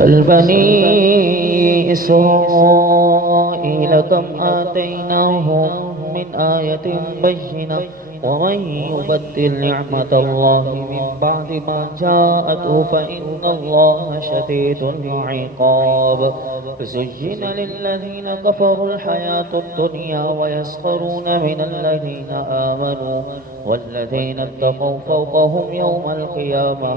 سل بني إسرائيل كم آتيناهم من آية بينة ومن يبدل نعمة الله من بعد ما جاءته فإن الله شديد العقاب. زين للذين كفروا الحياة الدنيا ويسخرون من الذين آمنوا والذين اتقوا فوقهم يوم القيامة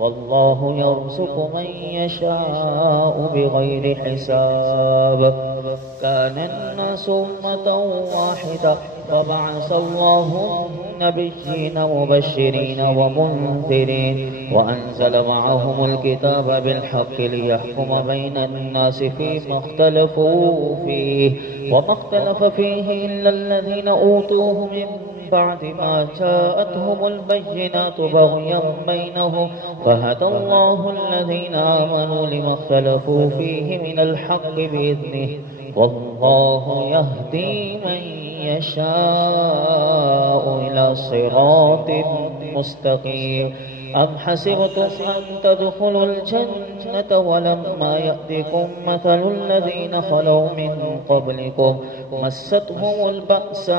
والله يرزق من يشاء بغير حساب. كان الناس أمة واحدة فبعث الله النبيين مبشرين ومنذرين وأنزل معهم الكتاب بالحق ليحكم بين الناس فيما اختلفوا فيه وما اختلف فيه إلا الذين أوتوه من بعد ما جاءتهم البينات بغيا بينهم فهدى الله الذين آمنوا لما اختلفوا فيه من الحق بإذنه والله يهدي من يشاء إلى صراط مستقيم. أم حسبتم أن تدخلوا الجنة ولما يأتكم مثل الذين خلوا من قبلكم مستهم البأساء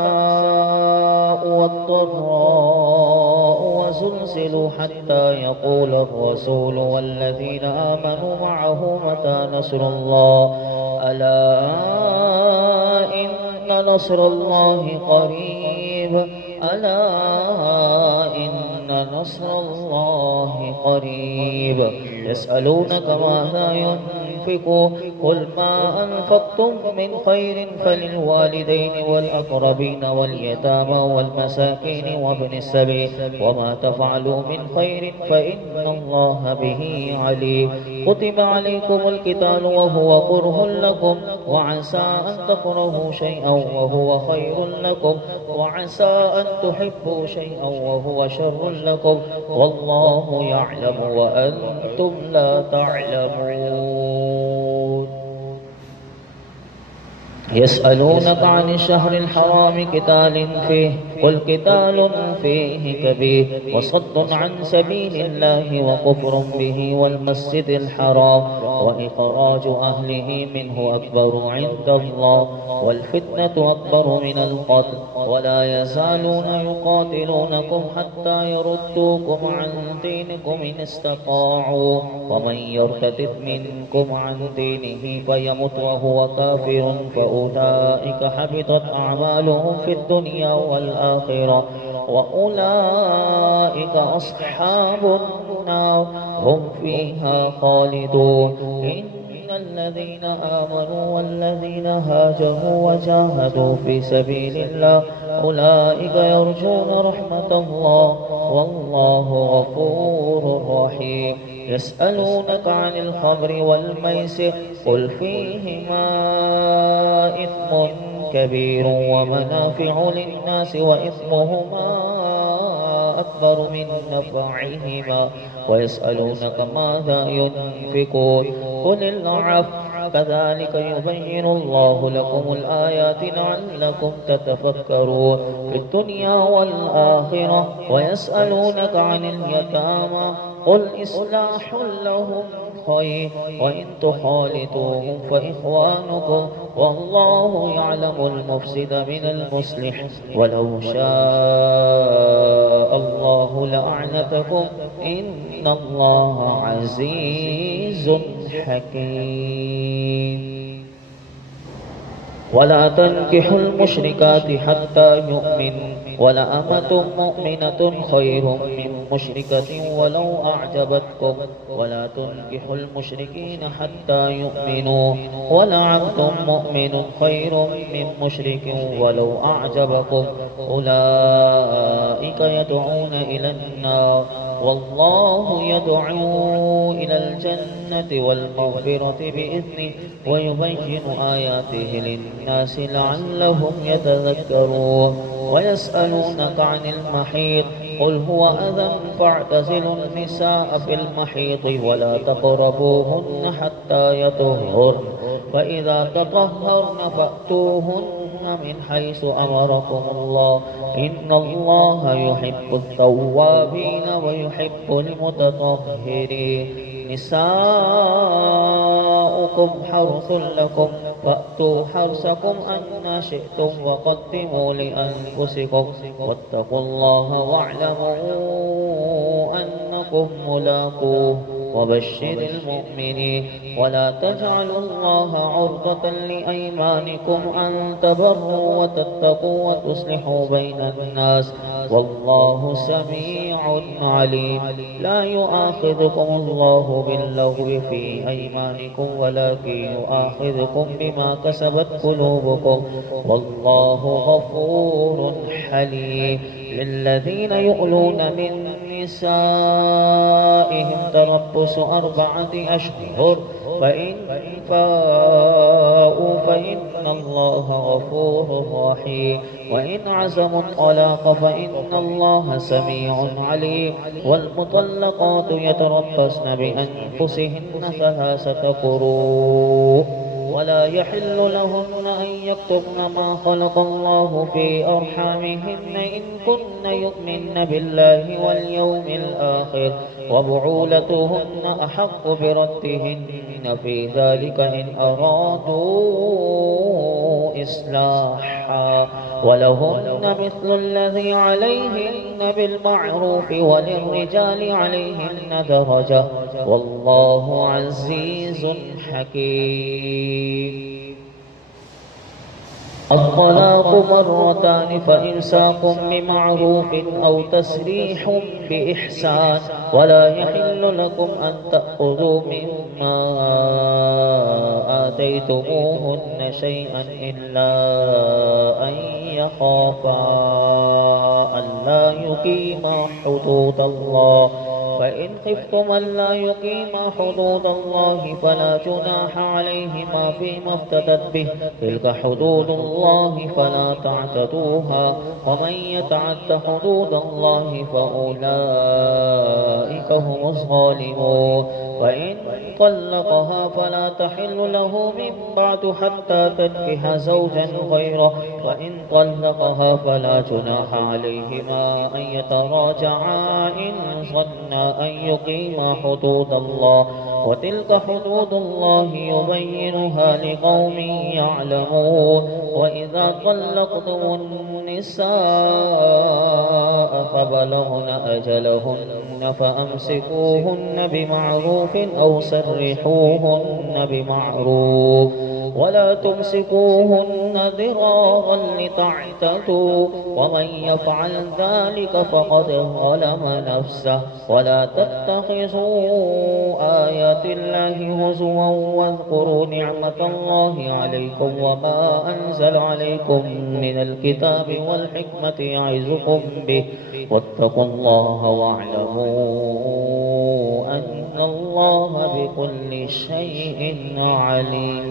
والضراء وزلزلوا حتى يقول الرسول والذين آمنوا معه متى نصر الله ألا إن نصر الله قريب ألا إن نصر الله قريب. يسألونك ماذا ينفقون قل ما أنفقتم من خير فللوالدين والأقربين واليتامى والمساكين وابن السبيل وما تفعلوا من خير فإن الله به عليم. كتب عليكم القتال وهو كره لكم وعسى أن تكرهوا شيئا وهو خير لكم وعسى أن تحبوا شيئا وهو شر لكم والله يعلم وأنتم لا تعلمون. يسألونك عن الشهر الحرام قتال فيه قل قتال فيه كبير وصد عن سبيل الله وكفر به والمسجد الحرام وإخراج أهله منه أكبر عند الله والفتنة أكبر من القتل ولا يزالون يقاتلونكم حتى يردوكم عن دينكم إن استطاعوا ومن يرتد منكم عن دينه فيمت وهو كافر فأولئك حبطت أعمالهم في الدنيا والآخرة وأولئك أصحاب النار هم فيها خالدون. إن الذين آمنوا والذين هاجروا وجاهدوا في سبيل الله أولئك يرجون رحمة الله والله غفور رحيم. يسألونك عن الخمر والميسر قل فيهما إثم كبير ومنافع للناس وإثمهما أكبر من نفعهما ويسألونك ماذا ينفقون قل العفو كذلك يبين الله لكم الآيات لعلكم تتفكرون في الدنيا والآخرة. ويسألونك عن اليتامى قل إصلاح لهم خير وإن تخالطوهم فإخوانكم والله يعلم المفسد من المصلح ولو شاء الله لأعنتكم إن الله عزيز حكيم. ولا تنكحوا المشركات حتى يؤمنوا ولأمة مؤمنة خير من مشركة ولو أعجبتكم ولا تنكحوا المشركين حتى يؤمنوا ولعبد مؤمن خير من مشرك ولو أعجبكم أولئك يدعون إلى النار والله يدعو إلى الجنة والمغفرة بإذنه ويبين آياته للناس لعلهم يتذكرون. ويسألونك عن المحيض قل هو أذى فاعتزلوا النساء في المحيض ولا تقربوهن حتى يطهرن فإذا تطهرن فأتوهن من حيث أمركم الله إن الله يحب التوابين ويحب المتطهرين. نساؤكم نساؤكم حرث لكم فأتوا حرثكم أن شئتم وقدموا لأنفسكم واتقوا الله واعلموا أنكم ملاقوه وبشر المؤمنين ولا تجعلوا الله عرضة لأيمانكم أن تبروا وتتقوا وتصلحوا بين الناس والله سميع عليم. لا يؤاخذكم الله باللغو في أيمانكم ولكن يؤاخذكم بما كسبت قلوبكم والله غفور حليم. للذين يؤلون من نسائهم تربص 4 أشهر فإن فاءوا فإن الله غفور رحيم وإن عزموا الطلاق فإن الله سميع عليم. والمطلقات يتربصن بأنفسهن 3 قروء ولا يحل لهن أن يكتمن ما خلق الله في أرحامهن إن كن يؤمن بالله واليوم الآخر وبعولتهن أحق بردهن في ذلك إن أرادوا إصلاحا ولهن مثل الذي عليهن بالمعروف وللرجال عليهن درجة والله عزيز حكيم. الطلاق 2 فإمساك بمعروف أو تسريح بإحسان ولا يحل لكم أن تأخذوا مما آتيتموهن شيئا إلا أن يخافا ألا يقيما حدود الله فإن خفتم ألا يقيما حدود الله فلا جناح عليهما فيما افتدت به تلك حدود الله فلا تعتدوها ومن يتعد حدود الله فأولئك هم الظالمون. وإن طلقها فلا تحل له من بعد حتى تنكح زوجا غيره وإن طلقها فلا جناح عليهما أن يتراجعا إن ظنا أن يقيما حدود الله وتلك حدود الله يبينها لقوم يعلمون. وإذا طلقتم النساء فبلغن أجلهن فأمسكوهن بمعروف أو سرحوهن بمعروف ولا تمسكوهن ضرارا لتعتدوا ومن يفعل ذلك فقد ظلم نفسه. ولا تتخذوا آيات الله هزوا واذكروا نعمة الله عليكم وما أنزل عليكم من الكتاب والحكمة يعظكم به واتقوا الله واعلموا أن الله بكل شيء عليم.